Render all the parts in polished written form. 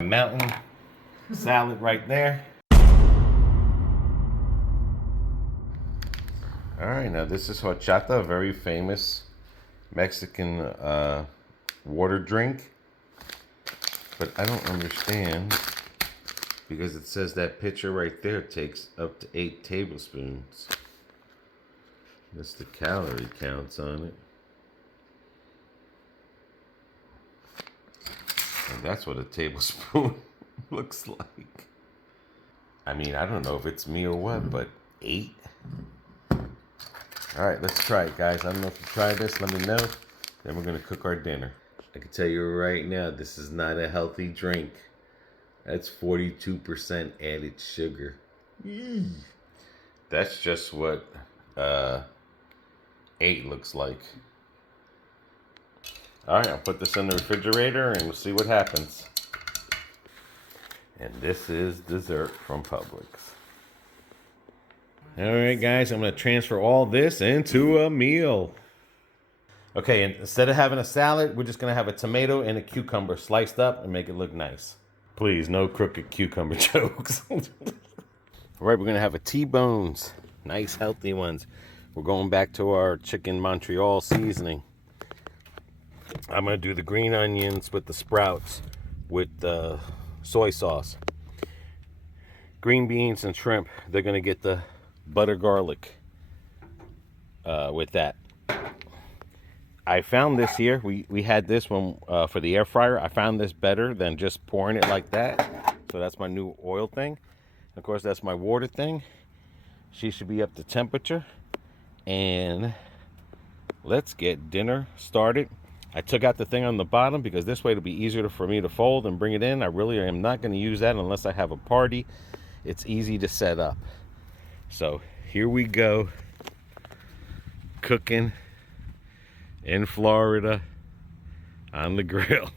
Mountain salad right there. All right, now this is horchata, a very famous Mexican water drink. But I don't understand because it says that pitcher right there takes up to 8 tablespoons. That's the calorie counts on it. And that's what a tablespoon looks like. I mean, I don't know if it's me or what, but 8? All right, let's try it, guys. I don't know if you try this. Let me know. Then we're going to cook our dinner. I can tell you right now, this is not a healthy drink. That's 42% added sugar. That's just what 8 looks like. All right, I'll put this in the refrigerator and we'll see what happens. And this is dessert from Publix. All right, guys, I'm going to transfer all this into a meal. Okay, and instead of having a salad, we're just going to have a tomato and a cucumber sliced up and make it look nice. Please, no crooked cucumber jokes. All right, we're going to have a T-bones. Nice, healthy ones. We're going back to our chicken Montreal seasoning. I'm going to do the green onions with the sprouts with the soy sauce. Green beans and shrimp, they're going to get the butter garlic with that. I found this here. We had this one for the air fryer. I found this better than just pouring it like that. So that's my new oil thing. Of course, that's my water thing. She should be up to temperature. And let's get dinner started. I took out the thing on the bottom because this way it'll be easier for me to fold and bring it in. I really am not going to use that unless I have a party. It's easy to set up. So here we go. Cooking in Florida on the grill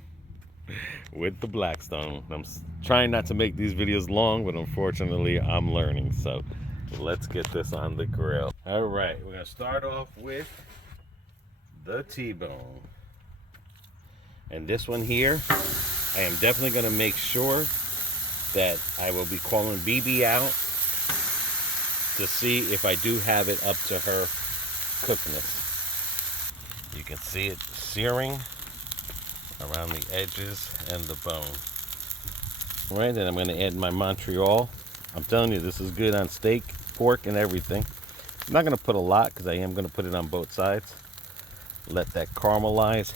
with the Blackstone. I'm trying not to make these videos long, but unfortunately I'm learning. So let's get this on the grill. All right, we're going to start off with the T-bone. And this one here, I am definitely going to make sure that I will be calling BB out to see if I do have it up to her cookness. You can see it searing around the edges and the bone. All right, then I'm going to add my Montreal. I'm telling you, this is good on steak, pork, and everything. I'm not going to put a lot because I am going to put it on both sides. Let that caramelize.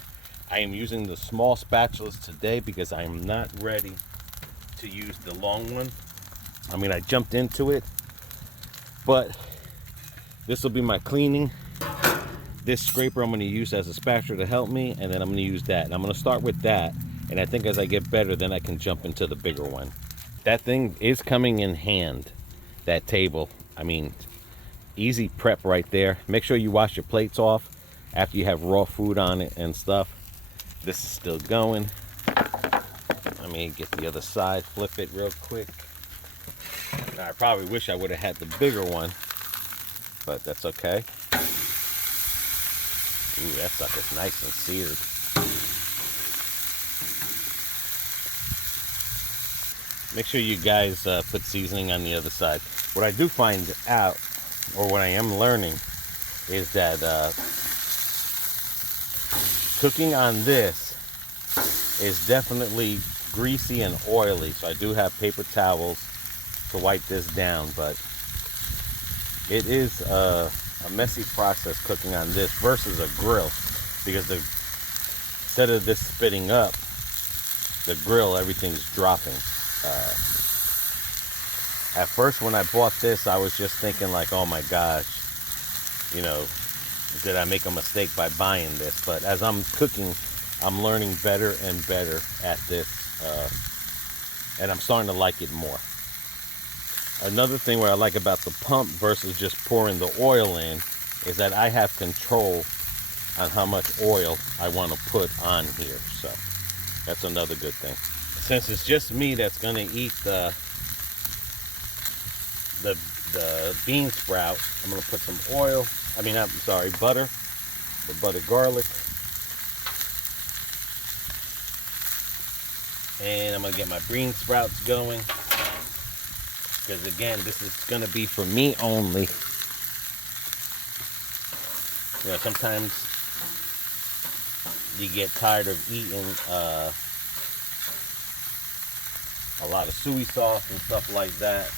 I am using the small spatulas today because I am not ready to use the long one. I mean, I jumped into it, but this will be my cleaning. This scraper I'm going to use as a spatula to help me, and then I'm going to use that. And I'm going to start with that, and I think as I get better, then I can jump into the bigger one. That thing is coming in hand, that table. I mean, easy prep right there. Make sure you wash your plates off after you have raw food on it and stuff. This is still going. Let me get the other side, flip it real quick. I probably wish I would have had the bigger one, but that's okay. Ooh, that sucker's nice and seared. Make sure you guys put seasoning on the other side. What I do find out, or what I am learning, is that cooking on this is definitely greasy and oily. So I do have paper towels to wipe this down, but it is a messy process cooking on this versus a grill, because instead of this spitting up, the grill, everything's dropping. At first when I bought this, I was just thinking like, oh my gosh, you know, did I make a mistake by buying this? But as I'm cooking, I'm learning better and better at this, and I'm starting to like it more. Another thing what I like about the pump versus just pouring the oil in is that I have control on how much oil I want to put on here. So that's another good thing. Since it's just me that's going to eat the bean sprout, I'm going to put some oil. Butter. The butter garlic. And I'm gonna get my bean sprouts going, because again, this is gonna be for me only. You know, sometimes you get tired of eating a lot of soy sauce and stuff like that.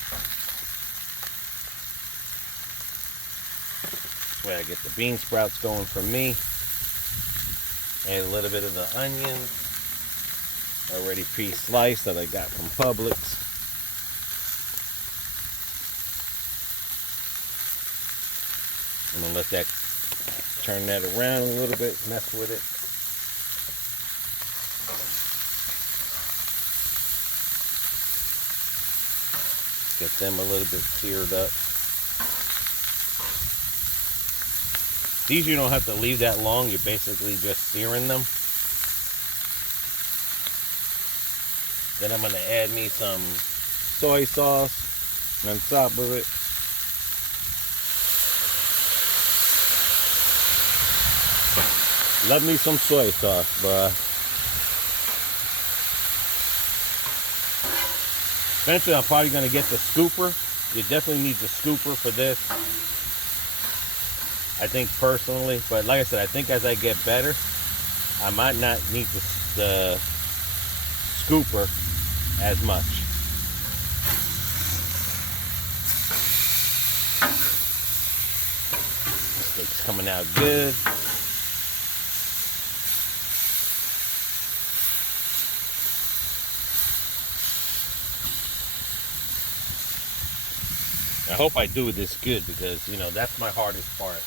This way I get the bean sprouts going for me. And a little bit of the onions, already pre-sliced, that I got from Publix. I'm gonna let that, turn that around a little bit, mess with it. Get them a little bit seared up. These you don't have to leave that long, you're basically just searing them. Then I'm gonna add me some soy sauce on top of it. Love me some soy sauce, bruh. Eventually I'm probably gonna get the scooper. You definitely need the scooper for this, I think, personally. But like I said, I think as I get better, I might not need the scooper as much. This steak's coming out good. I hope I do this good, because, you know, that's my hardest part,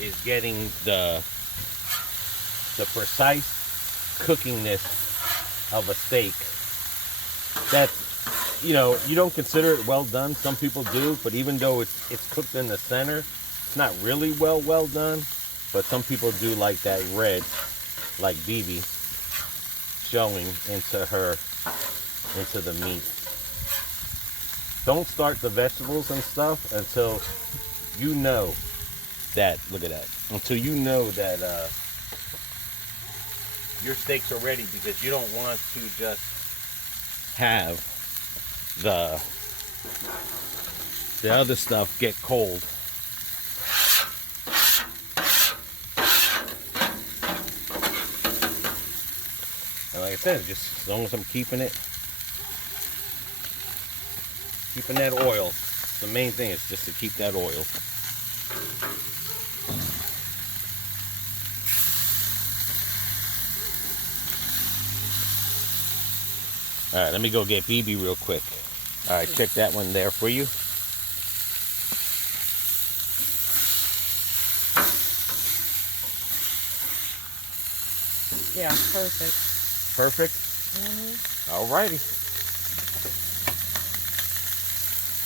is getting the precise cookingness of a steak. That's, you know, you don't consider it well done. Some people do, but even though it's cooked in the center, it's not really well done. But some people do like that red, like BB, showing into the meat. Don't start the vegetables and stuff until you know that, look at that, until you know that your steaks are ready, because you don't want to just have the other stuff get cold. And like I said, just as long as I'm keeping that oil. The main thing is just to keep that oil. All right, let me go get BB real quick. All right, check that one there for you. Yeah, perfect. Perfect? Mm-hmm. All righty.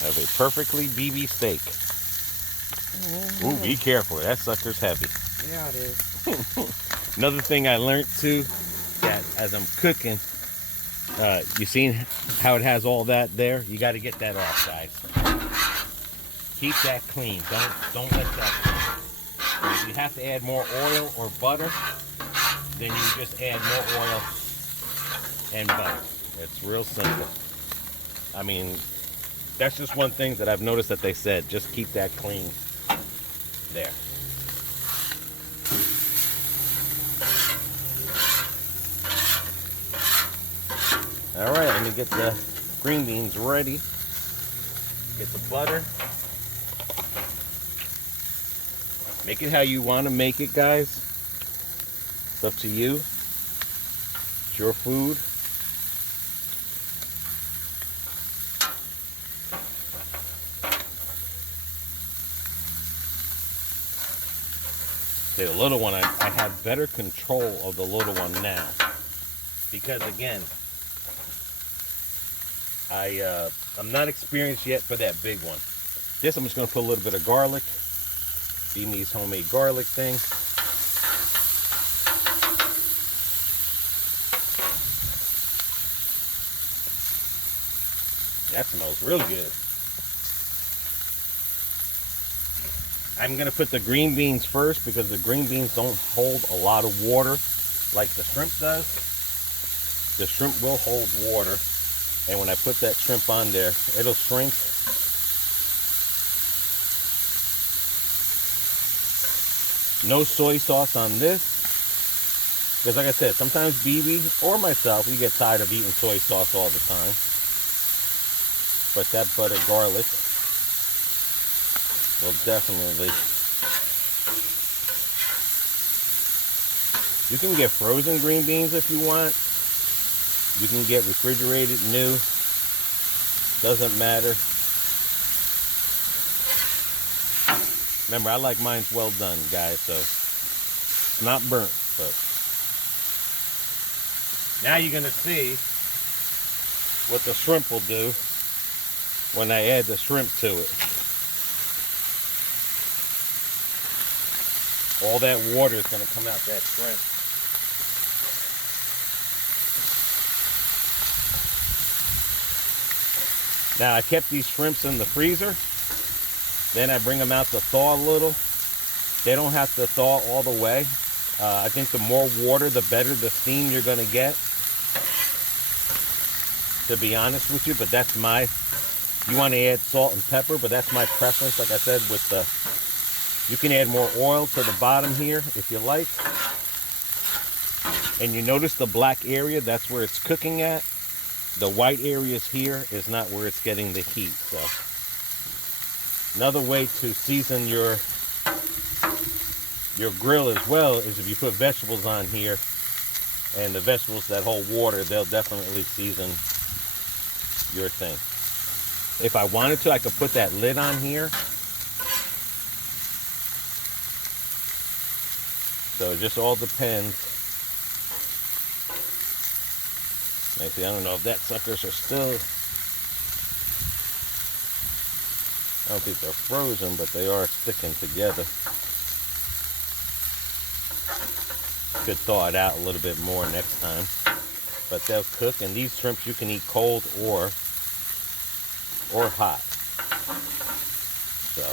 Have a perfectly BB steak. Mm-hmm. Ooh, be careful. That sucker's heavy. Yeah, it is. Another thing I learned too, that as I'm cooking, you seen how it has all that there? You got to get that off, guys. Keep that clean. Don't let that. If you have to add more oil or butter, then you just add more oil and butter. It's real simple. I mean, that's just one thing that I've noticed that they said. Just keep that clean there. All right, let me get the green beans ready. Get the butter. Make it how you want to make it, guys. It's up to you. It's your food. Okay, the little one, I have better control of the little one now. Because again, I'm not experienced yet for that big one. This, I'm just going to put a little bit of garlic. Beanie's homemade garlic thing. That smells real good. I'm going to put the green beans first, because the green beans don't hold a lot of water like the shrimp does. the shrimp will hold water. And when I put that shrimp on there, it'll shrink. No soy sauce on this. Because like I said, sometimes BB or myself, we get tired of eating soy sauce all the time. But that butter garlic will definitely... You can get frozen green beans if you want. You can get refrigerated new. Doesn't matter. Remember, I like mine's well done, guys, so it's not burnt, but now you're gonna see what the shrimp will do when I add the shrimp to it. All that water is gonna come out that shrimp. Now I kept these shrimps in the freezer. Then I bring them out to thaw a little. They don't have to thaw all the way. I think the more water, the better the steam you're gonna get. To be honest with you, but that's my, you want to add salt and pepper, but that's my preference. Like I said, with the, you can add more oil to the bottom here if you like. And you notice the black area, that's where it's cooking at. The white areas here is not where it's getting the heat. So another way to season your grill as well is if you put vegetables on here, and the vegetables that hold water, they'll definitely season your thing. If I wanted to, I could put that lid on here. So it just all depends. Actually, I don't know if that suckers are still, I don't think they're frozen, but they are sticking together. Could thaw it out a little bit more next time. But they'll cook, and these shrimps you can eat cold or hot. So,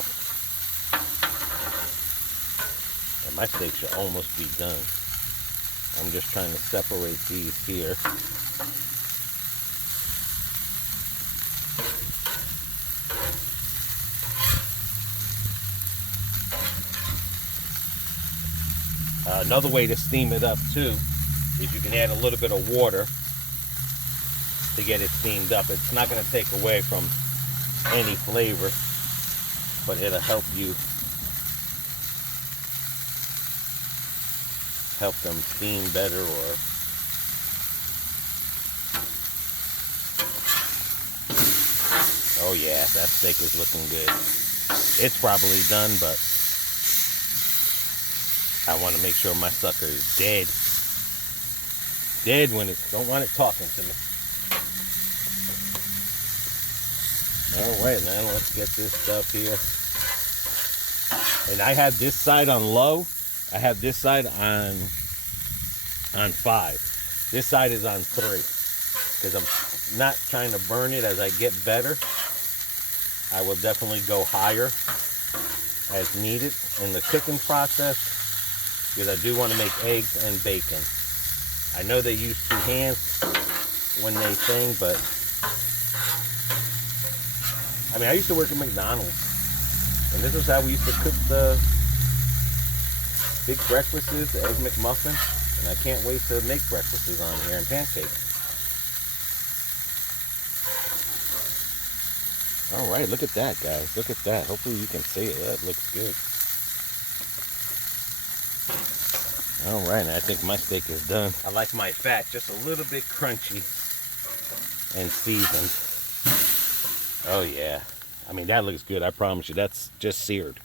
and my steak should almost be done. I'm just trying to separate these here. Another way to steam it up too is you can add a little bit of water to get it steamed up. It's not going to take away from any flavor, but it'll help you, help them steam better. Or oh yeah, that steak is looking good. It's probably done, but I want to make sure my sucker is dead. Dead when it, don't want it talking to me. All right, now let's get this stuff here. And I have this side on low. I have this side on 5. This side is on 3. Because I'm not trying to burn it. As I get better, I will definitely go higher as needed in the cooking process. Because I do want to make eggs and bacon. I know they use 2 hands when they thing, but I mean, I used to work at McDonald's, and this is how we used to cook the big breakfasts, the Egg McMuffin, and I can't wait to make breakfasts on here and pancakes. All right, look at that, guys. Look at that. Hopefully you can see it. That looks good. All right, and I think my steak is done. I like my fat just a little bit crunchy and seasoned. Oh yeah, I mean that looks good. I promise you, that's just seared.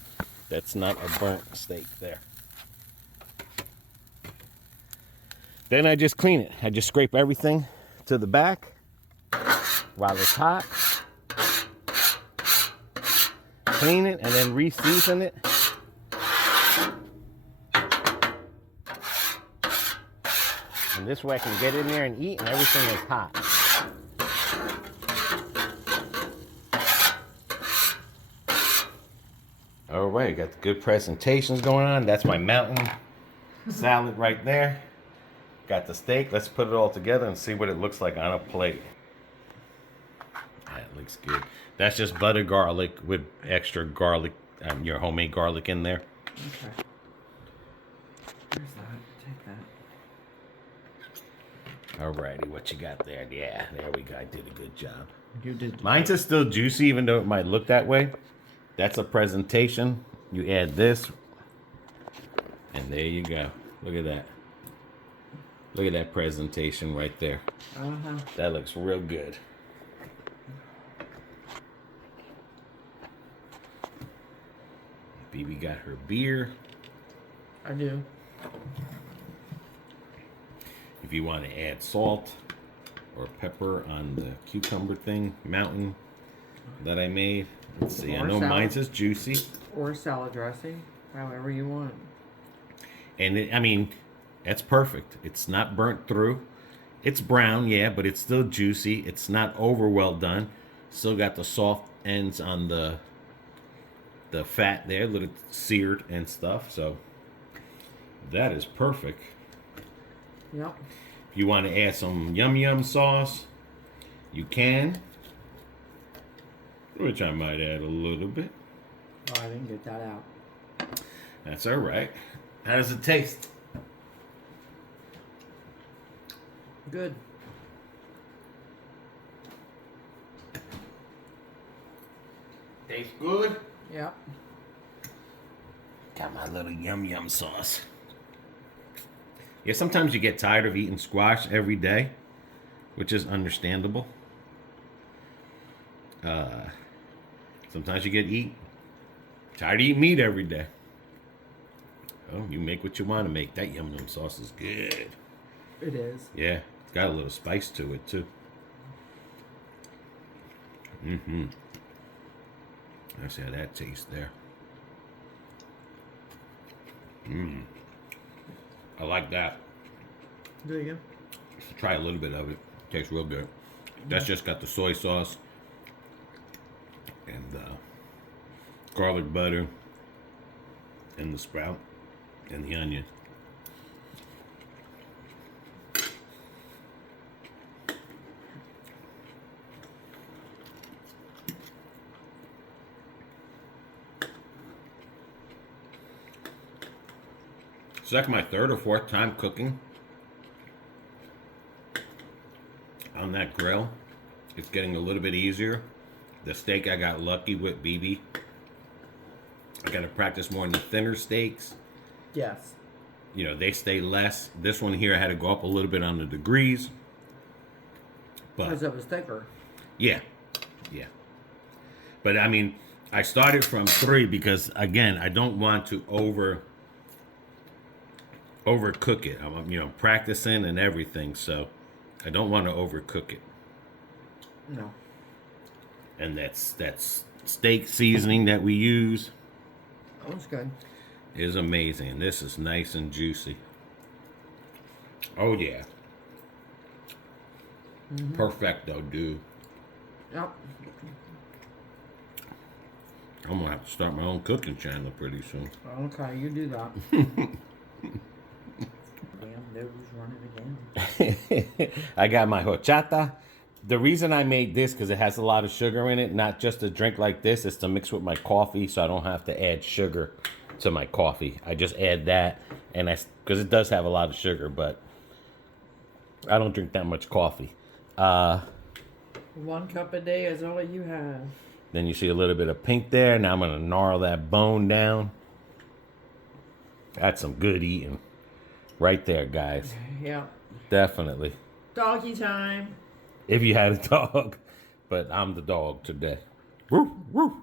That's not a burnt steak there. Then I just clean it. I just scrape everything to the back while it's hot. Clean it and then re-season it. And this way I can get in there and eat, and everything is hot. All right, got the good presentations going on. That's my mountain salad right there. got the steak. Let's put it all together and see what it looks like on a plate. That looks good. That's just butter garlic with extra garlic, your homemade garlic in there. Okay. Where's that? Take that. Alrighty, what you got there? Yeah, there we go. I did a good job. You did. Mine's is still juicy, even though it might look that way. That's a presentation. You add this, and there you go. Look at that. Look at that presentation right there. That looks real good. Bibi got her beer. I do. If you want to add salt or pepper on the cucumber thing, mountain that I made. Let's see. I know mine's is juicy. Or salad dressing, however you want. And I mean, that's perfect. It's not burnt through. It's brown, yeah, but it's still juicy. It's not over well done. Still got the soft ends on the fat there, a little seared and stuff. So that is perfect. Yep. If you want to add some yum sauce, you can. Which I might add a little bit. Oh, I didn't get that out. That's all right. How does it taste? Good. Tastes good? Yep. Got my little yum sauce. Yeah, sometimes you get tired of eating squash every day, which is understandable. Sometimes you get tired of eating meat every day. Oh, you make what you want to make. That yum sauce is good. It is. Yeah, it's got a little spice to it too. Let's see how that tastes there. I like that. There you go. Try a little bit of it. Tastes real good. That's just got the soy sauce and garlic butter and the sprout and the onion. It's like my third or fourth time cooking on that grill. It's getting a little bit easier. The steak I got lucky with Bibi. I got to practice more on the thinner steaks. Yes. You know, they stay less. This one here I had to go up a little bit on the degrees. Because it was thicker. Yeah. But I mean, I started from 3 because again, I don't want to overcook it. I'm practicing and everything, so I don't want to overcook it. No. And that's steak seasoning that we use. That was good. Is amazing. This is nice and juicy. Oh yeah. Perfecto, dude. Yep. I'm gonna have to start my own cooking channel pretty soon. Okay, you do that. Damn, nose running again. I got my horchata. The reason I made this because it has a lot of sugar in it, not just to drink like this, it's to mix with my coffee, so I don't have to add sugar to my coffee. I just add that, and because it does have a lot of sugar, but I don't drink that much coffee. 1 cup a day is all you have. Then you see a little bit of pink there. Now I'm gonna gnarl that bone down. That's some good eating, right there, guys. Yeah. Definitely. Doggy time. If you had a dog, but I'm the dog today. Woo, woo.